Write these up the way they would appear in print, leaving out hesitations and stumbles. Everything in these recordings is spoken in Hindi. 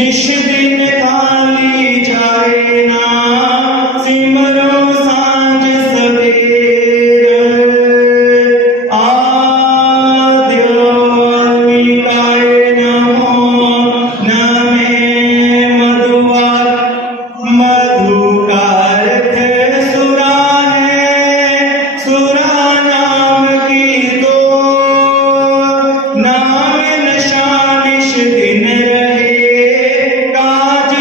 निश दिन खाली जाए ना, सिमरो सांझ सवेर। आद्योनिकाय नमो, नमे मधुवार। मधु का अर्थ सुरा है, सुरा नाम की दो। नाम नशा निश दिन रहे, काज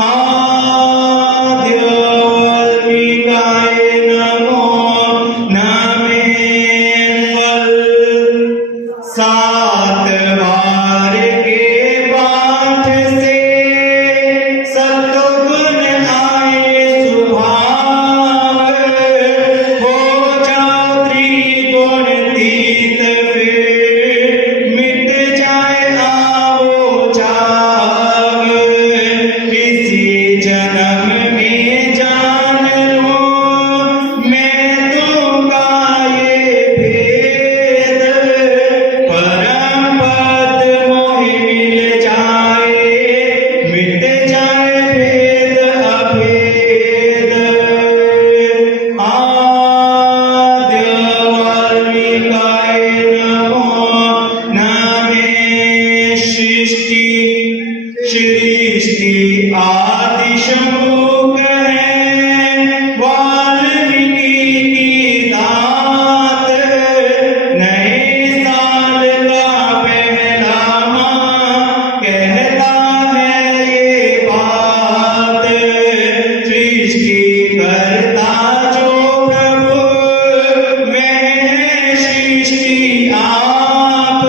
आद्य वाल्मीकाय नमो नमे फल सात बार के पाठ से सत्गुण आए सुभाग हो जाओ त्रिगुणातीत फिर मिट जाए आवो जाग इसी जन्म में जान लो मैं दूंगा ये भेद परम पद मोहि मिल जाए मिट जाए भेद अभेद आद्य वाल्मीकाय नमो नमे सृष्टि आदि शंभु कहे वाल्मीकि की दात नए साल का पहला माह कहता है ये बात सृष्टि करता जो प्रभु मैं सृष्टि आप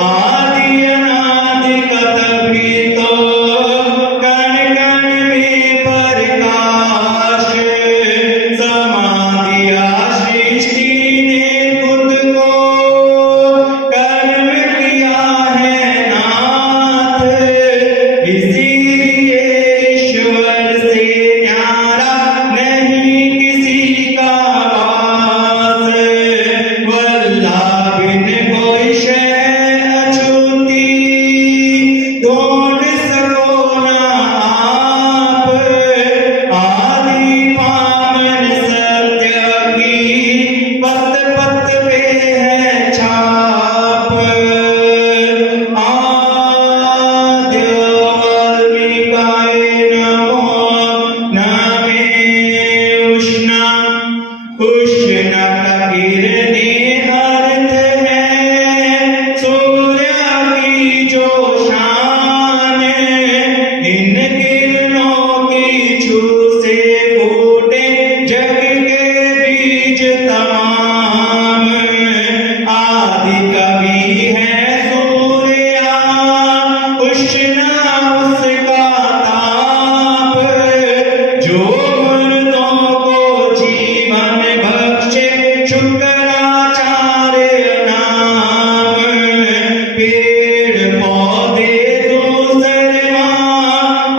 आदि अनादि कतभी तो कण कण में प्रकाश समा दिया सृष्टि ने खुद को कर्म किया है नाथ इसीलिए ईश्वर से न्यारा नहीं किसी का वास वल्ला बिन कोई शय अछूती ढूंढ सको ना आप आदि पावन सत्य की पत पत पे है छाप आद्य वाल्मीकाय नमो नमे उष्ण का किरणे अर्थ है सूर्य की जो शान इन किरणों की छू से फूटे जग के बीज तमाम आदि कवि है सूर्या उष्ण उसका ताप जो मुर्दों को जीवन बख्शे शुक्राचार्य नाम पेड़ पौधे दूसरे माँ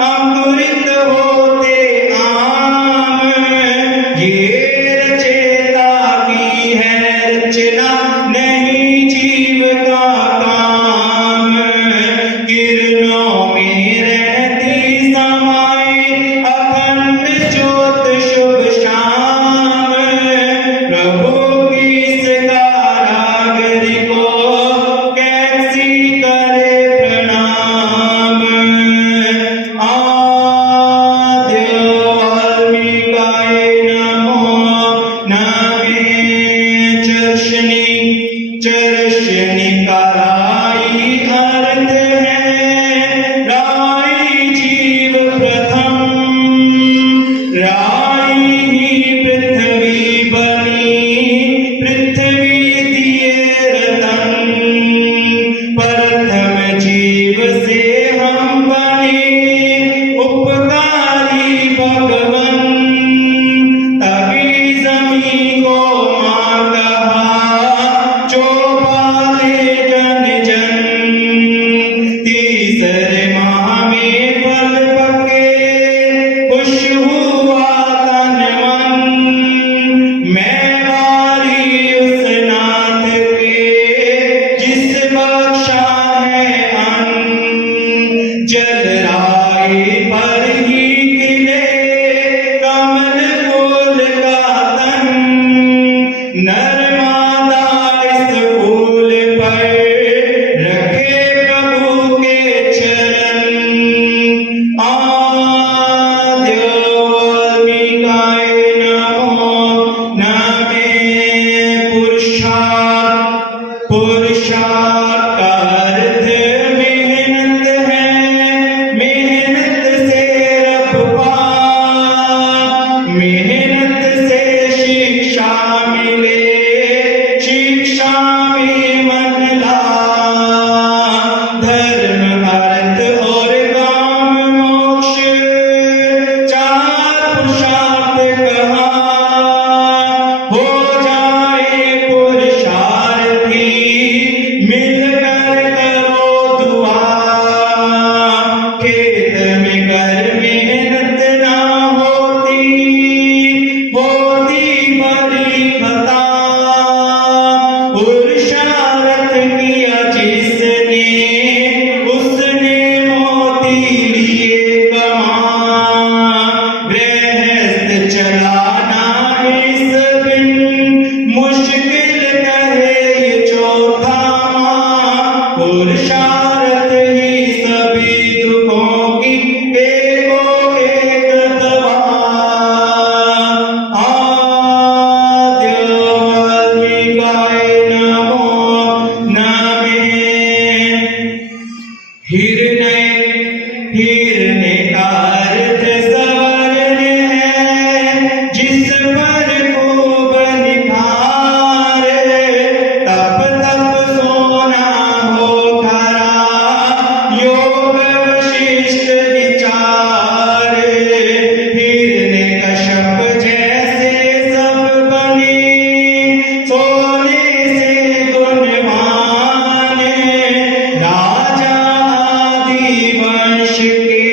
हिरण्य का अर्थ सवर्ण है, जिस पर खूब निखार, तप तप सोना हो खरा, योग वशिष्ठ विचार। हिरण्यकश्यप जैसे सब बने, सोने से गुणवान, राजा आदि वंश के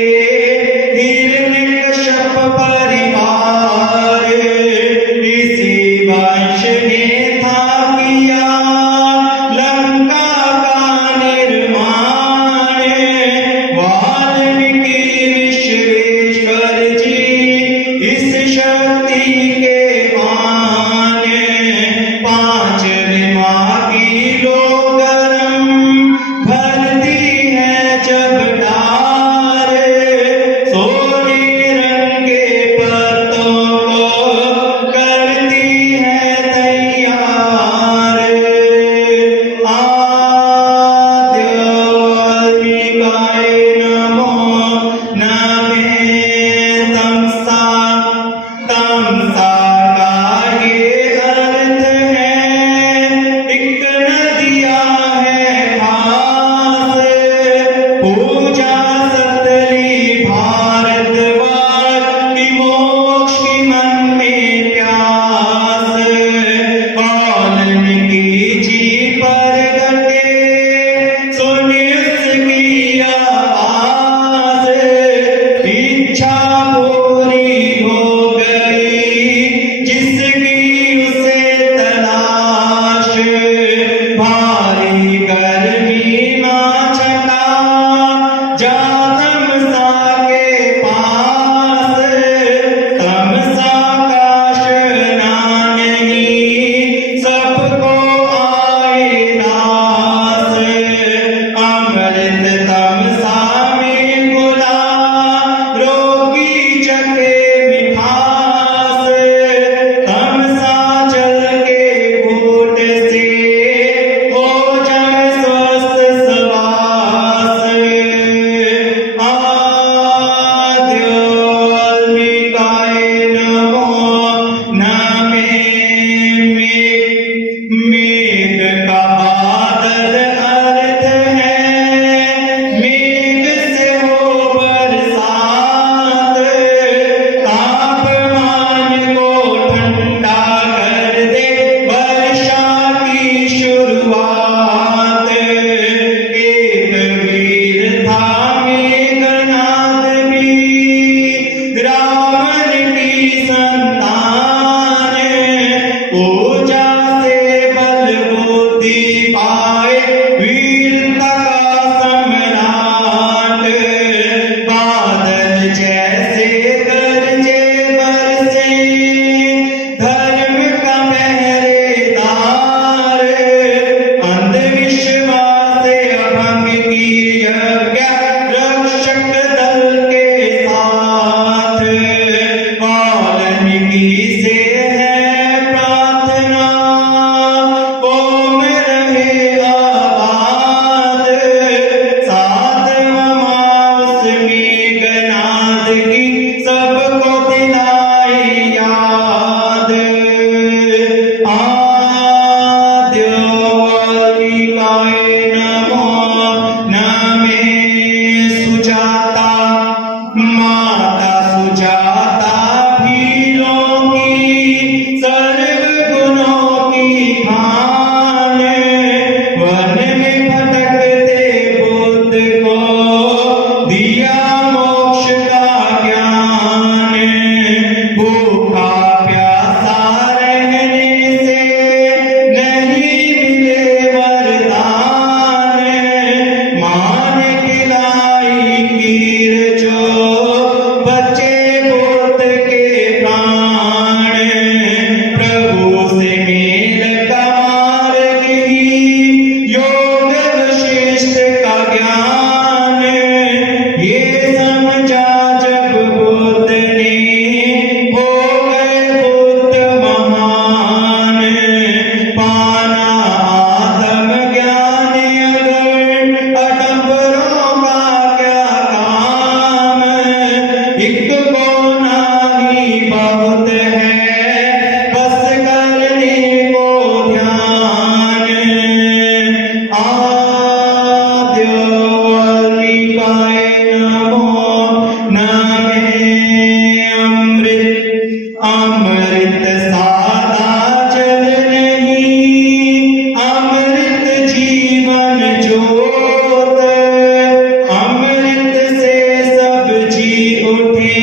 उठे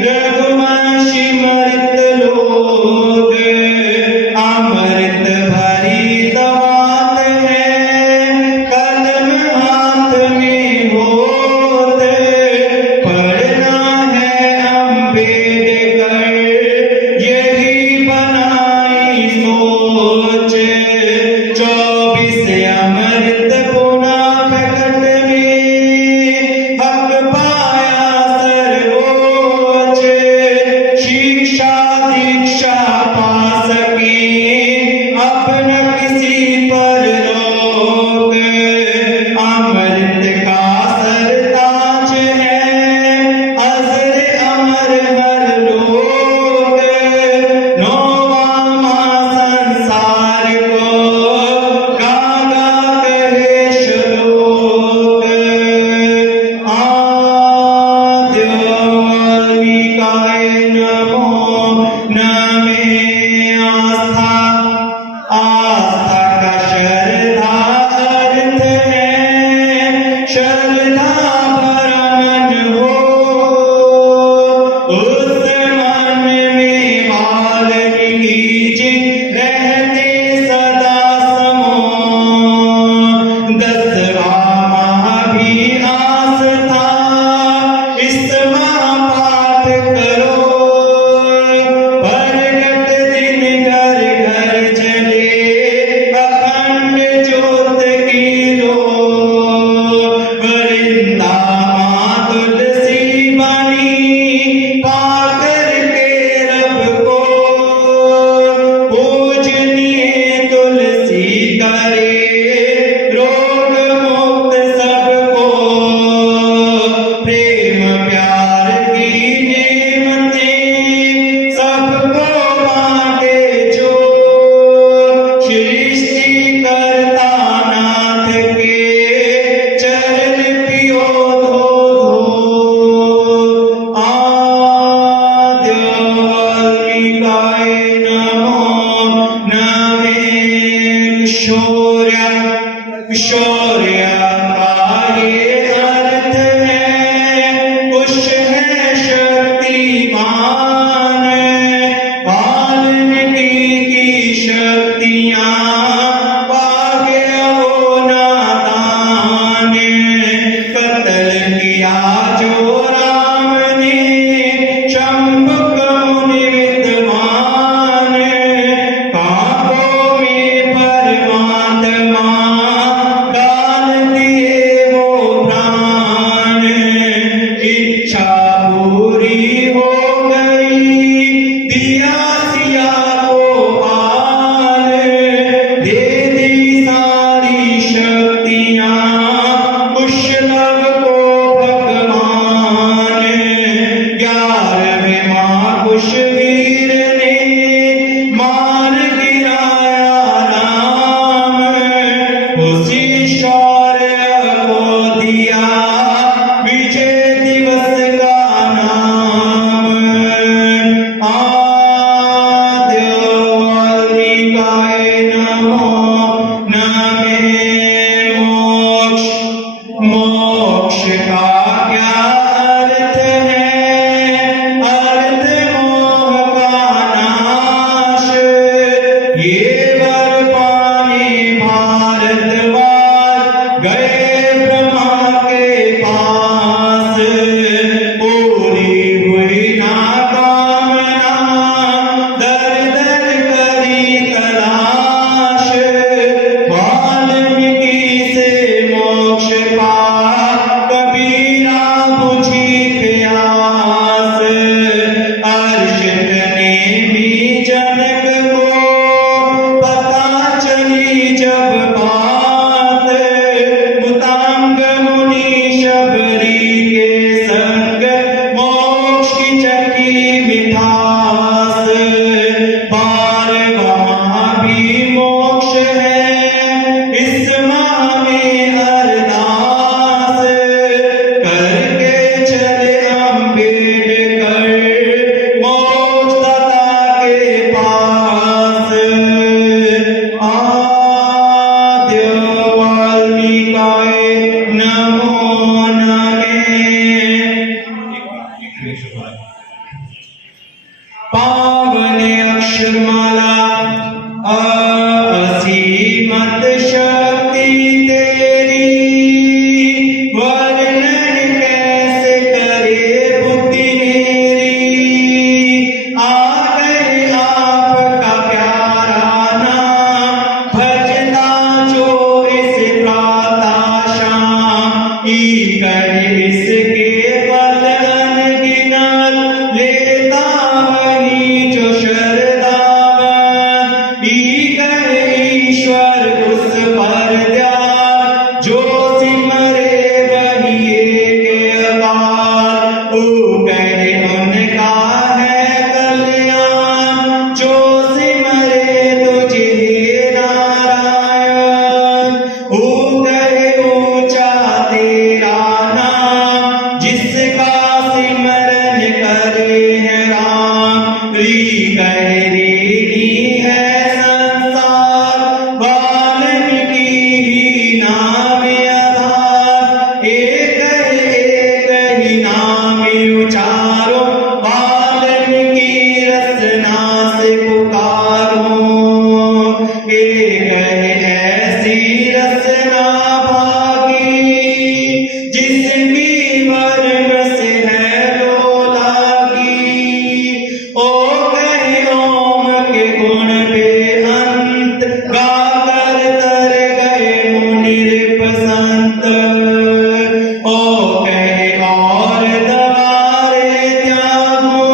रघुवंशी मृत लोग, अमृत भरी दवात है कलम हाथ में होत, पढ़ना है अम्बेडकर यही बनाई सोच, 24 अमृत पुना प्रकट में हक पाया पावन अक्षरमाला असीमत शक्ति तेरी, वर्णन कैसे करे बुद्धि मेरी। आ गए आपका प्यारा नाम, भजता जो इस प्रातः शाम। ई करे इसके फल अनगिनत, लेता वही जो शरदावन। ई करे ईश्वर उस पर ध्यान, जो सिमरे वही एक अकाल। ओ कहे उनका है कल्याण, जो सिमरे तुझे नारायण। ओ कहे ऊंचा तेरा नाम, जिसका सिमरन करे है राम। री कहे रीति है संसार, वाल्मीकि ही नाम आधार। एक ही नाम उचारो, वाल्मीकि रसना से पुकारो। एक ऐसी रसना भागी, जिसकी वर्म से है लो लागी। ओ कहे ओम के गुण बेअंत, गाकर तर गए मुनि नृप संत। ओ कहे और दवारे त्यागो,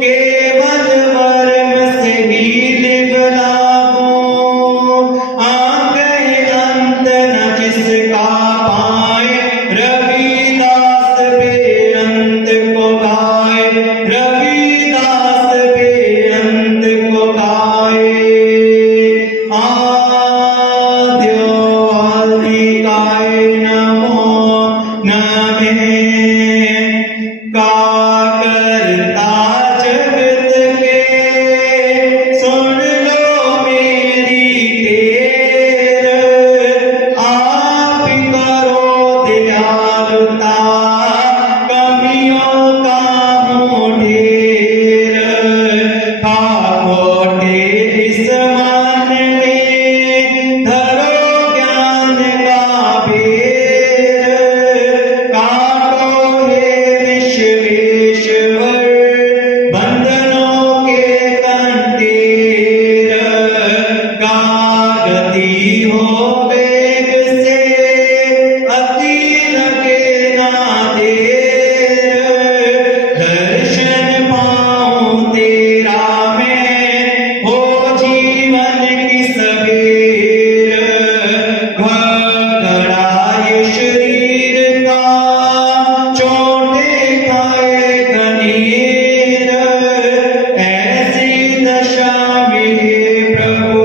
केवल वर्म से ही लिव लागो। कहे अंत न जिसका पाए, रविदास बेअंत को गाए। रविदास बेअंत को गाए। आद्यो आदिकाय नमो नमः। का करता जगत के, सुन लो मेरी टेर। आप करो दयालुता, कमियों का हो ढेर। खाकोटे इस मन में, धरो ज्ञान का बेर। काटो हे विश्वेश्वर, बंधनों के कंटेर। गति हो वेग से, अति लगे ना देर। दर्शन पाऊं तेरा मैं, हो जीवन की सबेर। घड़ा ये शरीर का, चोटे खाए गनीर। ऐसी दशा में हे प्रभु,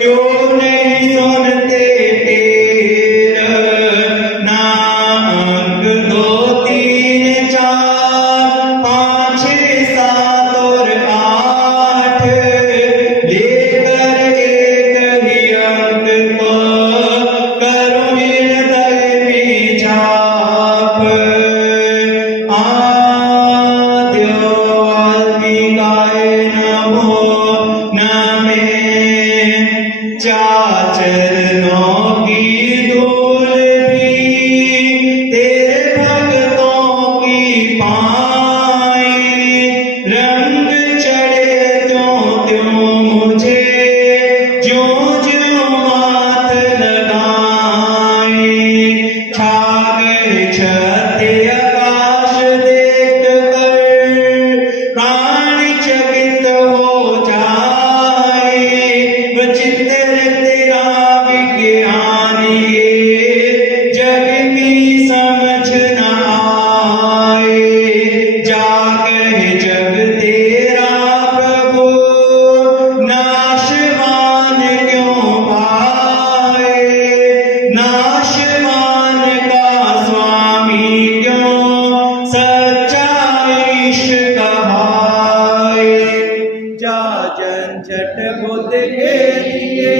क्यों नहीं सुनते टेर। ना अंक 2 3 4 5 6 7 और 8, लेकर एक ही अंक को करूं हृदय में छाप। आद्यो आदिकाय नमो नमः। चरणों की धूल भी तेरे भक्तों की पाए। रंग चढ़े त्यों त्यों मुझे, ज्यों ज्यों माथ लगाए। छा गए छते आकाश देख कर, प्राण चकित हो जाए। विचित्र तेरा विज्ञान ये, जग की समझ न आए। जागे जग तेरा प्रभु, नाशवान क्यों भाए। नाशवान का स्वामी क्यों, सच्चा ईश कहाए। जा झंझट बुद्ध के लिए,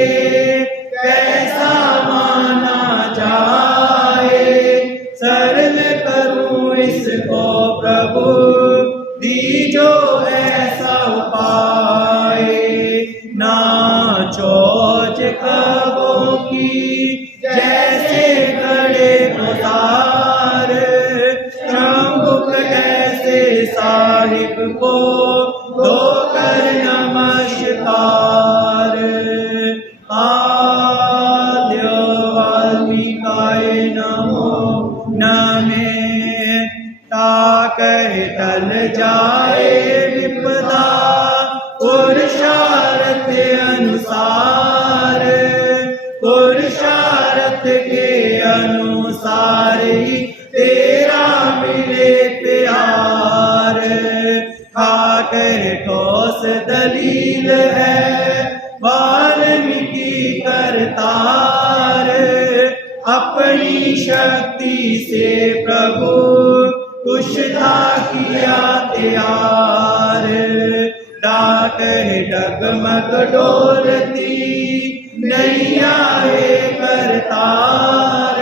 कैसा माना जाए। सरल करूं इसको प्रभु दीजो ऐसा उपाय, ना चोच कबों की जैसे खड़े उतार, शंभुक ऐसे साहिब को धोकर नमस्कार। आद्य वाल्मीकाय नमो नमः। ताकर टल जाए विपदा पुरुषार्थ अनुसार, पुरुषार्थ के अनुसार ही तेरा मिले प्यार। खाकर ठोस दलील है वाल्मीकि करतार, अपनी शक्ति से प्रभु कुशता किया तैयार। डाक डगमग डोलती नैया है करतार,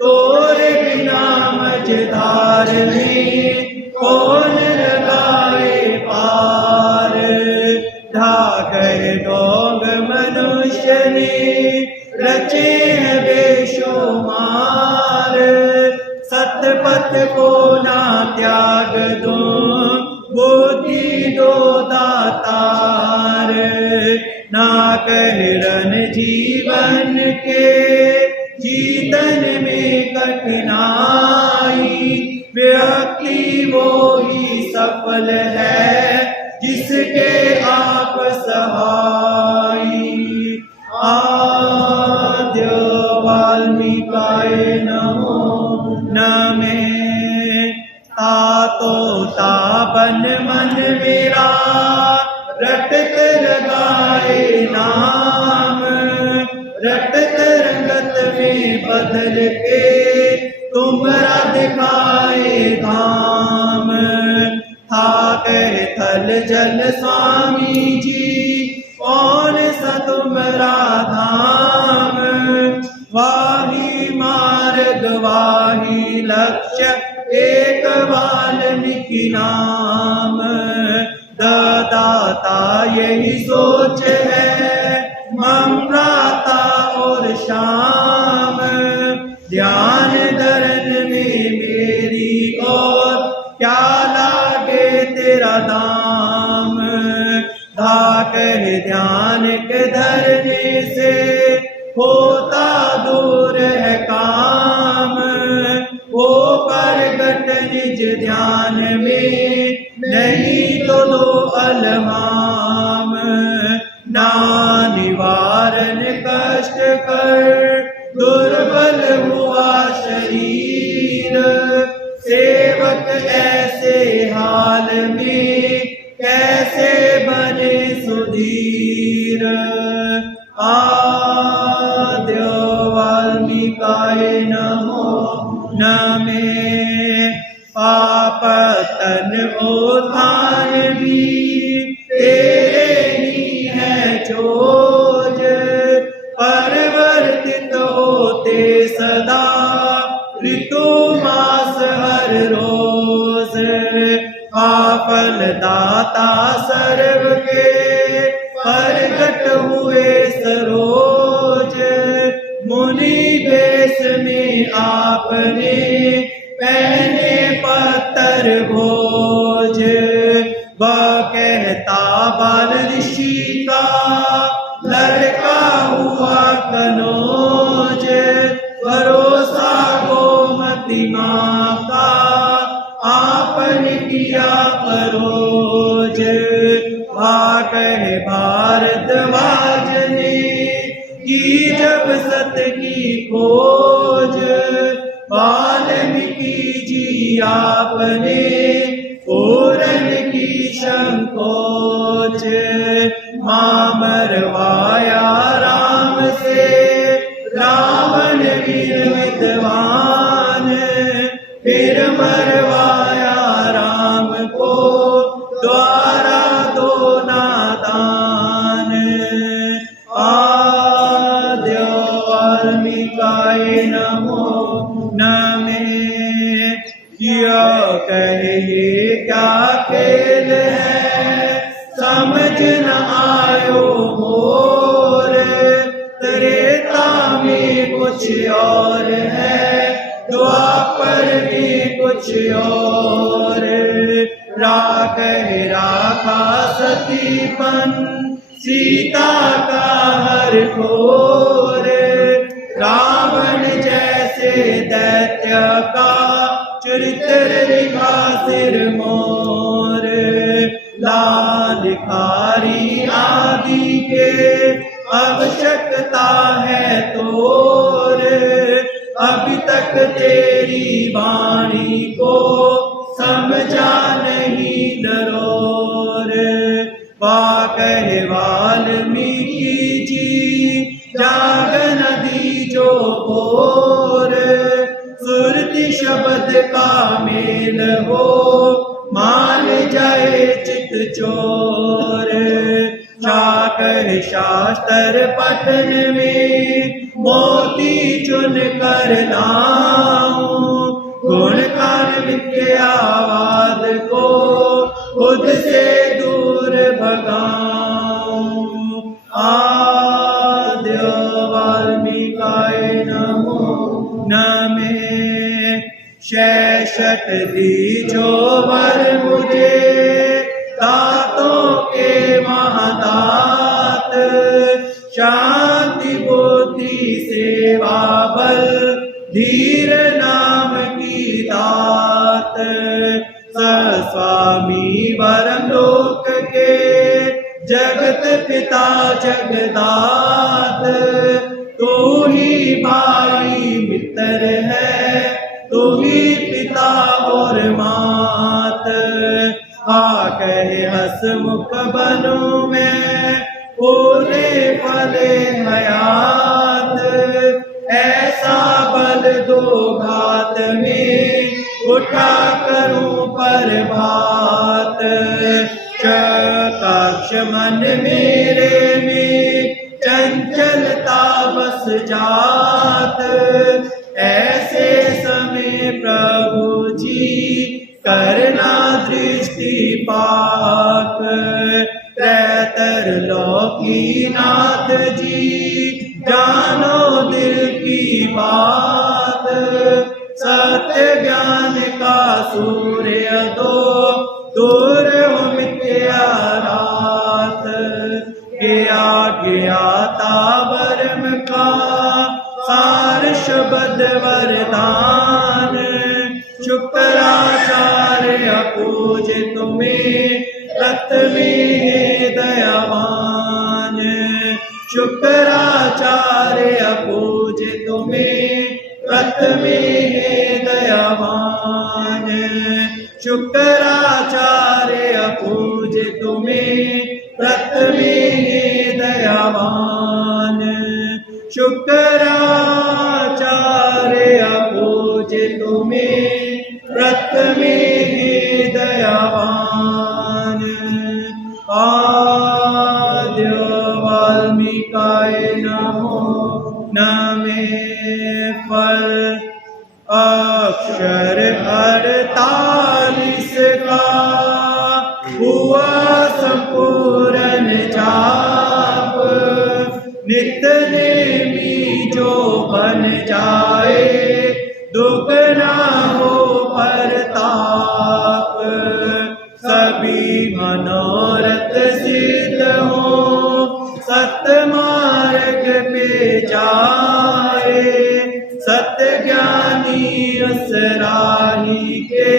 तोरे बिना मझधार में कौन लगाए पार। ढाकर डोंग मनुष्य ने रचे हैं बेशुमार, सतपथ को ना त्याग दूं बुद्धि दो दातार। ना कहरन जीवन के जीतन में कठिनाई, व्यक्ति वो ही सफल है जिसके आप सहाई। आद्य वाल्मीकाय नमो नमः। तातो तापन मन मेरा रटत लगाए नाम, रटत रंगत में बदल के तुमरा दिखाए धाम। थाकर थल जल स्वामी जी कौन सा तुमरा धाम। वाही मार्ग वाही लक्ष्य एक वाल्मीकि नाम। दाता यही सोच है मंगलाता और शाम। ध्यान धरन में मेरी और क्या लागे तेरा दाम। धाकर ध्यान के धरने से होता दूर है काम। वो प्रगट निज ध्यान में नहीं तो दो अलमाम। ना निवारण कष्ट कर दुर्बल हुआ शरीर। सेवक ऐसे हाल में कैसे बने सुधीर। आद्य वाल्मीकाय नमो नमः। पापतन उत्थान भी तेरे ही है चोज। परिवर्तित होते सदा ऋतु मास हर रोज। फल दाता सर्व के प्रगट हुए सरोज। मुनि वेश में आपने पहने पत्थर भोज। वह कहता बाल ऋषि का लड़का हुआ कनोज। भरोसा गोमती माँ का आपने किया परोज। भागह भारद्वाज ने की जब सत की खोज। वाल्मीकि जी आपने पूरन की संकोच। मां मरवाया राम से रावण वीर विद्वान। फिर मरवाया राम को द्वारा दो नादान। आद्य वाल्मीकाय नमो नमः। कहे ये क्या खेल है, समझ न आयो मोर। त्रेता में कुछ और है, द्वापर में कुछ और। राखा सतीपन, सीता का हर खोर। रावण जैसे दैत्य का चरित्र लिखा सिर मोर। लाल खारी आदि के आवश्यकता है तोर। अभी तक तेरी वाणी को समझा नहीं नरोर। कहे वाल्मीकि जी, जाग नदी जो भोर। सुरति शब्द का मेल हो, मान जाए चित चोर। कहे शास्त्र पठन में मोती चुन कर लाऊं। गुण कार्मिक के आवाज को खुद से दूर भगाऊं। आद्य वाल्मीकाय नमो नमः। शेषट दीजो वर मुझे, दातों के महादात। शांति बुद्धि सेवा बल, धीर नाम की दात। स्वामी वरम लोक के, जगत पिता जगदात। तू ही भाई मित्र है, तू ही पिता और मात। कहे हसमुख बनूं मैं, फूले फले हयात। ऐसा बल दो घात में, उठा करूं प्रभात। कक्ष मन मेरे में, चंचलता बस जात। ऐसे समय प्रभु जी, करना दृष्टिपात। त्रैलोकी नाथ जी, जानो दिल की बात। सत्य ज्ञान का सूर्य दो, दूर हो मिथ्या रात। ज्ञाता वर्म का, सार शब्द वरदान। शुक्राचार्य पूज तुम्हें, रत में दयावान। शुक्राचार्य पूज तुम्हें, रत में दयावान। शुक्राचार्य पूज तुम्हें, रत में दयावान। शुक्राचार्य पूज तुम्हें, रत में दयावान। आद्य वाल्मीकाय नमो नमः। फल अक्षर 48 का, हुआ संपूर्ण जाप। नित्य नेमी जो बन जाए, दुख ना हो परताप। सभी मनोरथ सिद्ध हो, सत्य मार्ग पे जाए। सत्य ज्ञानी उस राही के,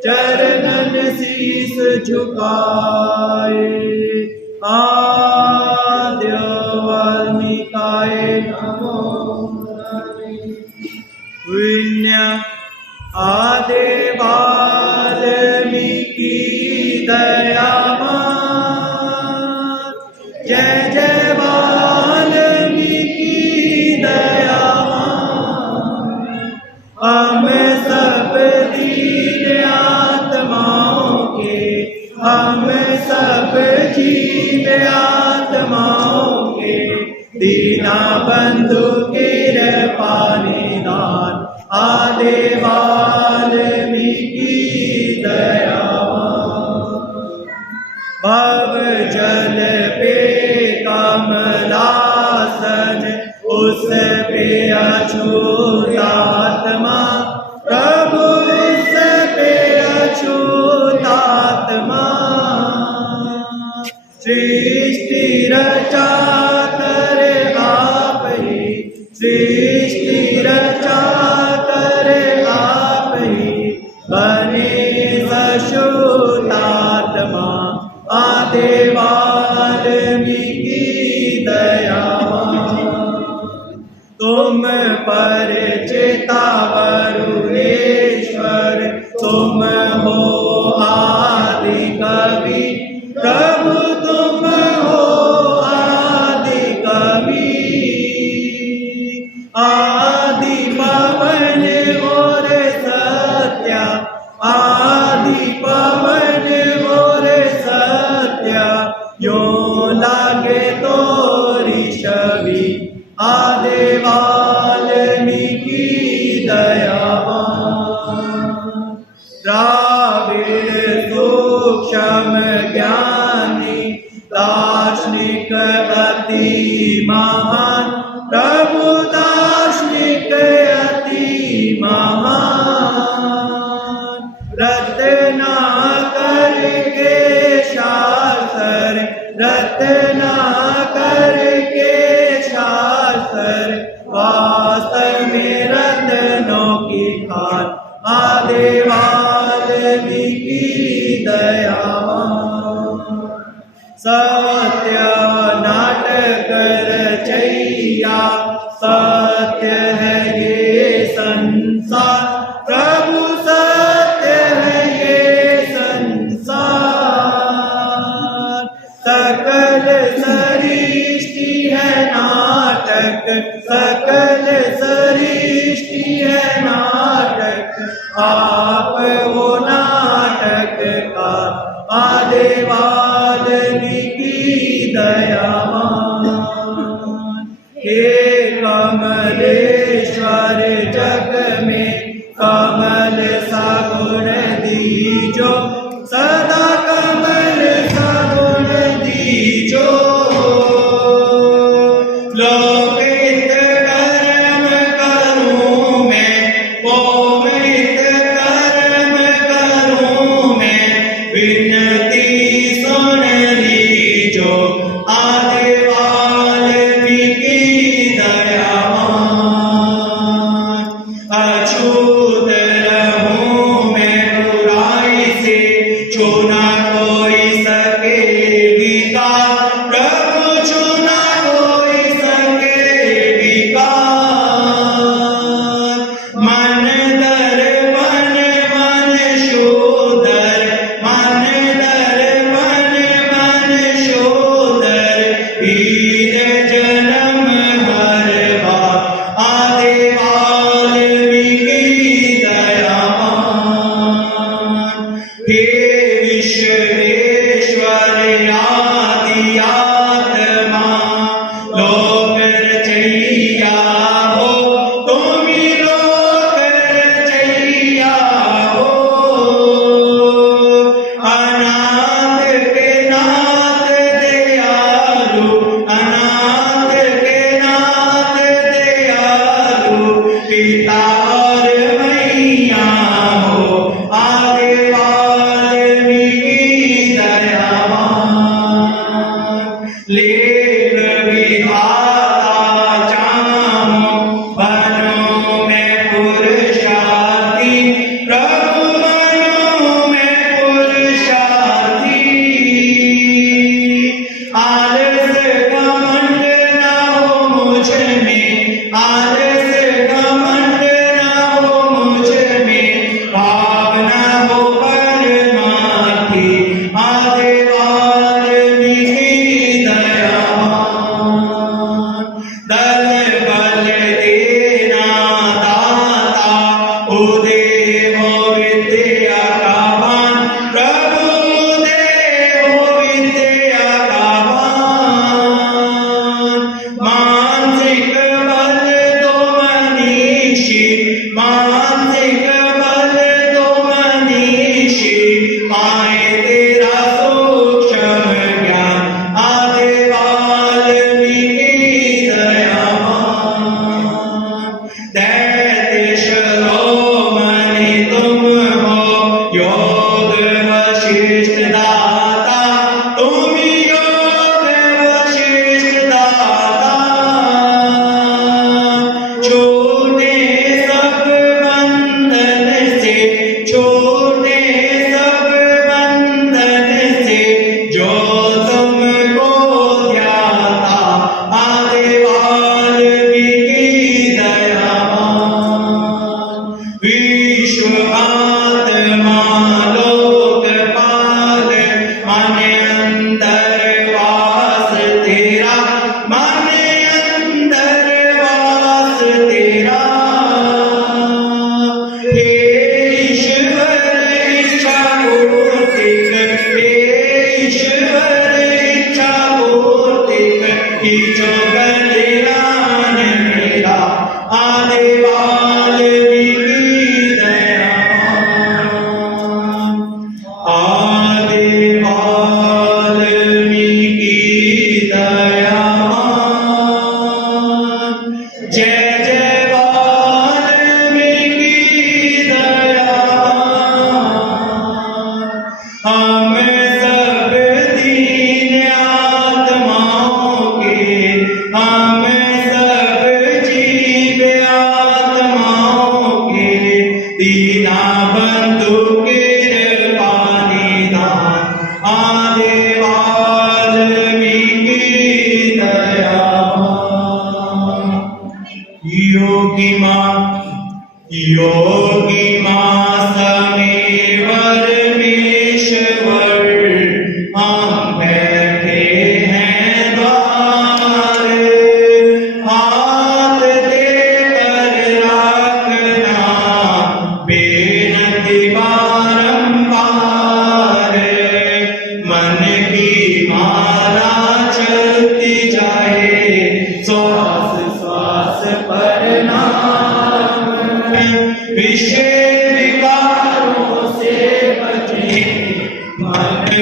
चरणन शीस झुकाए। आद्य वाल्मीकाय नमो नमः। विन्य आदि वाल्मीकि दयावान। जय जय वाल्मीकि दयावान। हम सब दीन आत्माओं के, हम सब जीन आत्माओं के, दीना बंधु कृपा निदान। आदि वाल्मीकि रचा कर आप ही, सृष्टि रचा कर आप ही, बने सशुद्धात्मा आदि वाल्मीकि दयावान। तुम परिचिता वरुणेश्वर, तुम हो आदि कवि, प्रभु तुम हो आदि कवि। आदि पवन और सत्या, आदि पवन और सत्या, यो लागे तोरी छवि आदि वाल्मीकि दयावान। द्राविड़ सूक्ष्म ज्ञानी, दार्शनिक अति महान, प्रभु दार्शनिक अति महान। रत्ना करके शास्त्र, रत्ना करके शास्त्र, वास्तव में रत्नों की खान आदि वाल्मीकि दयावान। सत्य नाटक रचैया, सत्य है ये संसार, प्रभु सत्य है ये संसार। सकल सृष्टि है नाटक, सकल सृष्टि है नाटक, आप वो नाटक का आदि वाल्मीकि दयावान। हे कमलेश्वर जग में कमल सा गुण दीजो, सदा कमल सा गुण दीजो। लोकित कर्म करूं मैं, पवित कर्म करूं मैं, विनती सुन लीजो आदि वाल्मीकि दयावान। अछूत रहूं मैं बुराई से, छूना कोई सके विकार, प्रभु छूना कोई सके विकार। मन दर्पण मन शोधर, मन दर्पण मन शोधर, हीन जन्म हर बार आदि वाल्मीकि दयावान। हे विश्वेश्वर आदि आत्मा, लोक रचैया हो, तुम ही लोक रचैया हो। अनाथ के नाथ दयालु, अनाथ के नाथ दयालु, पिता और मैया हो आदि वाल्मीकि दयावान।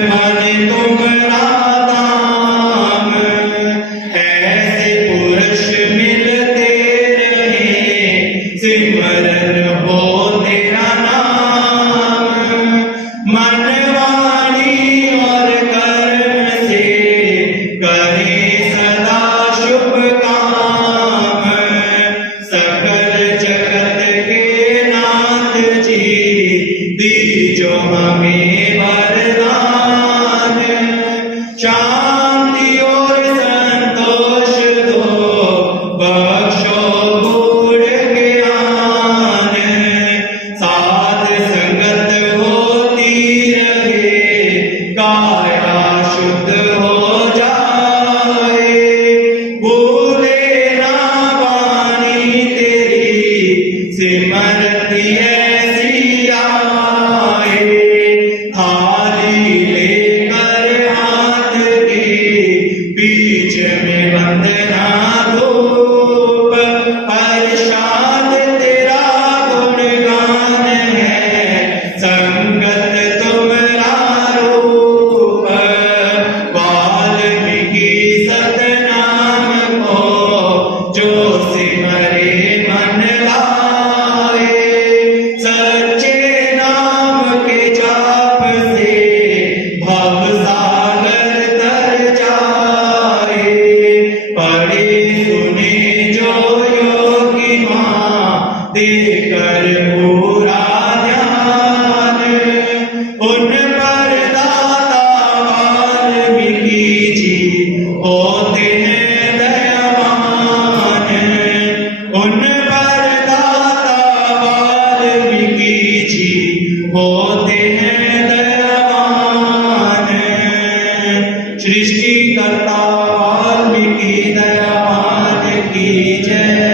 मन तुम्हारा धाम, ऐसे पुरुष मिलते रहे, सिमरन हो तेरा नाम। मन वाणी और कर्म से करे सदा शुभ काम, सकल जगत के नाथ जी दीजो हमें वरदान। शांति और संतोष दो, बख्शो गुण ज्ञान, साध संगत होती रहे, काया शुद्ध हो जाए। भूले ना वाणी तेरी, सिमरती ऐसी आए। थाली लेकर हाथ की, बीच में वंदना धूप, प्रसाद तेरा गुणगान है, संगत तुम्हारा रूप। वाल्मीकि सतनाम को जो सिमरे मन लाए, सच्चे नाम के जाप से भव सागर तर जाए। पढ़े सुने जो योगी माँ, देकर पूरा ध्यान, उन पर दाता वाल्मीकि जी होते हैं दयावान। उन पर दाता वाल्मीकि जी होते हैं दयावान। सृष्टि करता वाल्मीकि दयावान की जय।